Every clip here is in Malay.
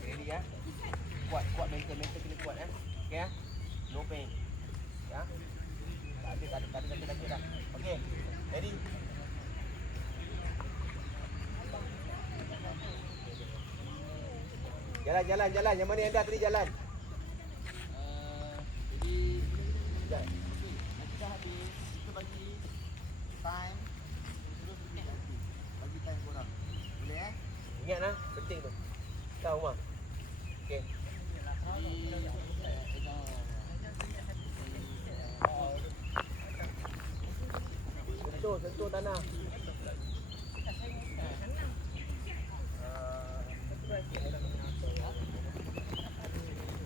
Ready ya. Kuat mental kena kuat ya. Okey ya. No pain. Ya. Tak ada dah. Okey. Ready. Jalan. Yang mana yang dah tadi jalan? Jadi nanti dah habis kita bagi time terus kita bagi time korang. Boleh Ingat lah, penting tu. Tahu mah. Okey. Sentuh tanah.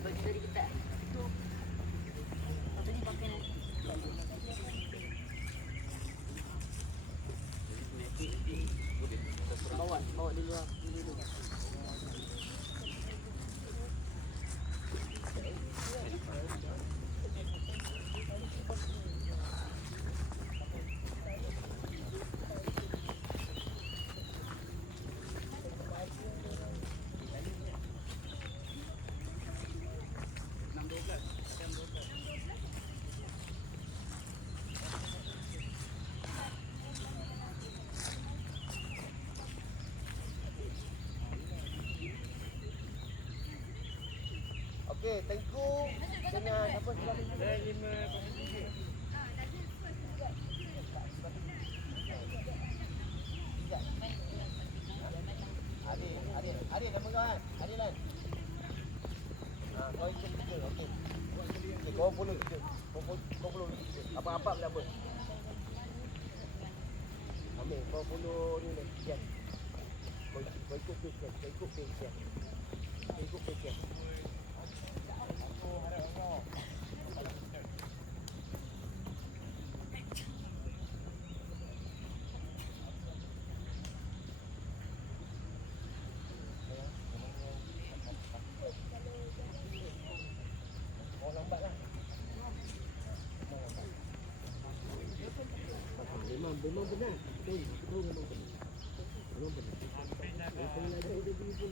Bagi dari kita. Tadi pakai bawa di luar dulu. Okey, Tengku dengan apa sebelah ni? 5. Adil nama kau kan? Adilan. Kau ikut kita. Okey. Kau follow kita. Kau follow kita. Apa-apa pun apa. Ambil kau follow ni ni. Yes. Kau ikut pace kan. Kau ikut pace kan. Ikut pace kan. Aku harap kau. Memang benar. Betul memang benar. Memang benar. Saya lagi ada beli pun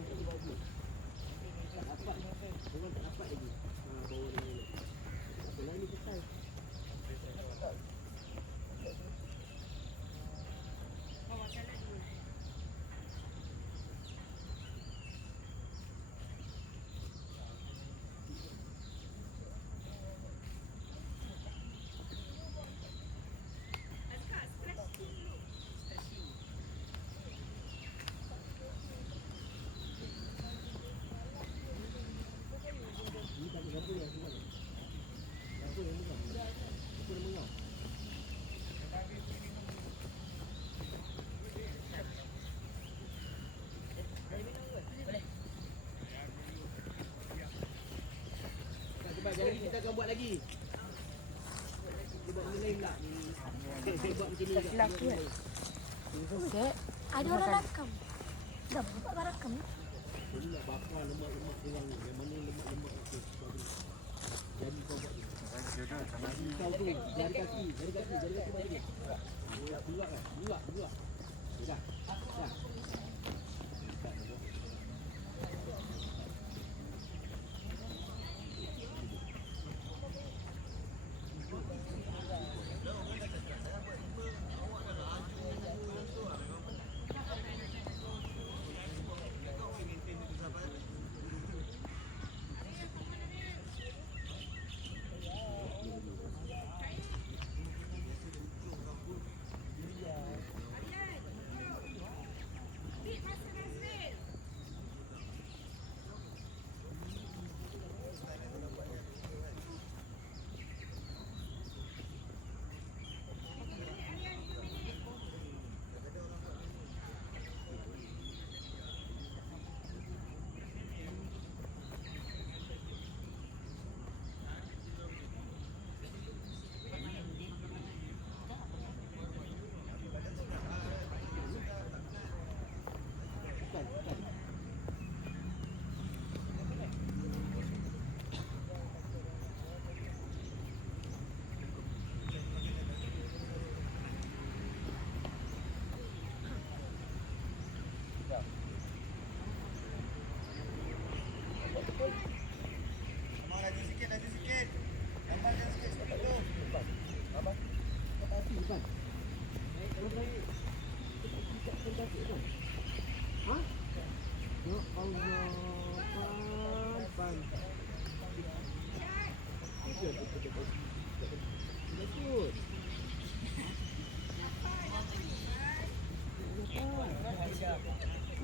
baju. Tak dapat. Memang tak dapat lagi. Bawa ni. Apa lah ni petai. Jadi kita akan buat lagi. Kita buat lain pula. Kita buat macam ni. Lelaki kan? Enggak. Ada orang rakam. Dah buat rakam. Ini nak bakar lemak-lemak hilang ni. Yang mana lemak-lemak tu. Jadi kau buat ni. Kau tu. Jari kaki bagi. Keluar kan? Keluar. Dah.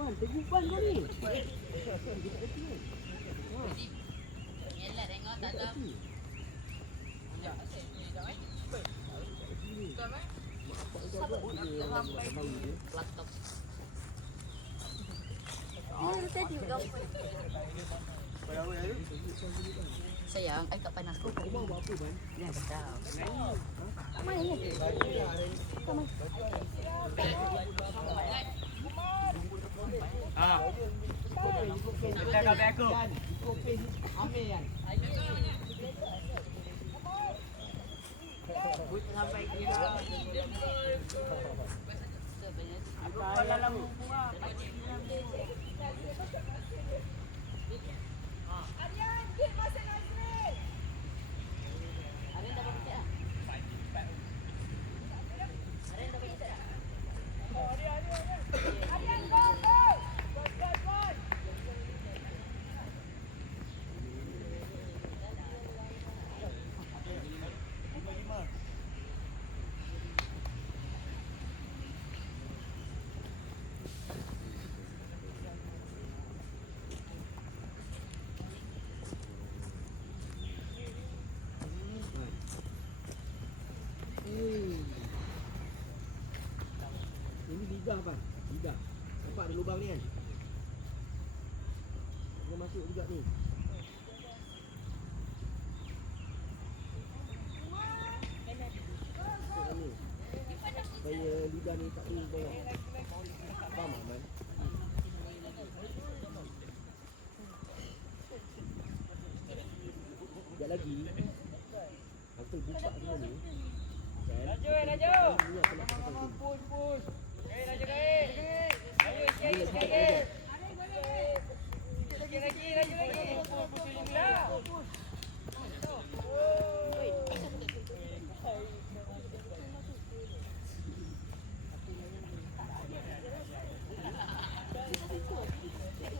Ban, tengok ban kau ni. Elak tengok tak tahu. Laptop. Tadi kau. Sayang, ai kat panas kau. Kau buat apa, Ban? Ya, betul. Main ni. Come on. Kita kau aku. Kopis Amir kan? Sampai kira. Ini liga Ban. Liga. Nampak ada lubang ni kan? Dia masuk juga ni. Masuk ni. Supaya liga ni tak turun bawah. Faham tak, Man? Sekejap lagi. Aku buka semua ni. Laju. Push.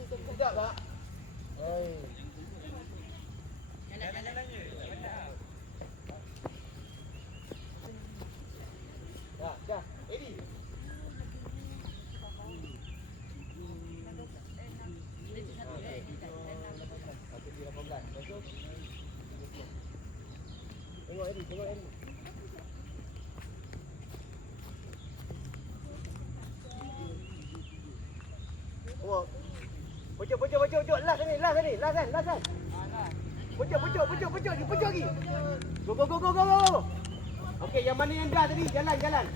Sekejap tak? Dah. Ready? Tengok Eddie. Oh. Pojok. Last kan? Pojok lagi. Go. Okey, yang mana yang dah tadi? Jalan. Jalan.